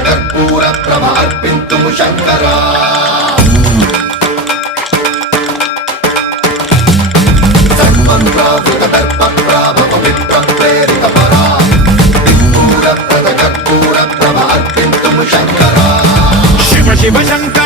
कर्पूर प्रभ अर्पिन्तुं शंकरा सर्वं प्रावृत दर्प प्राभव विप्र प्रेरित परा कर्पूर प्रभ अर्पिन्तुं शंकरा शिव शिव शंकर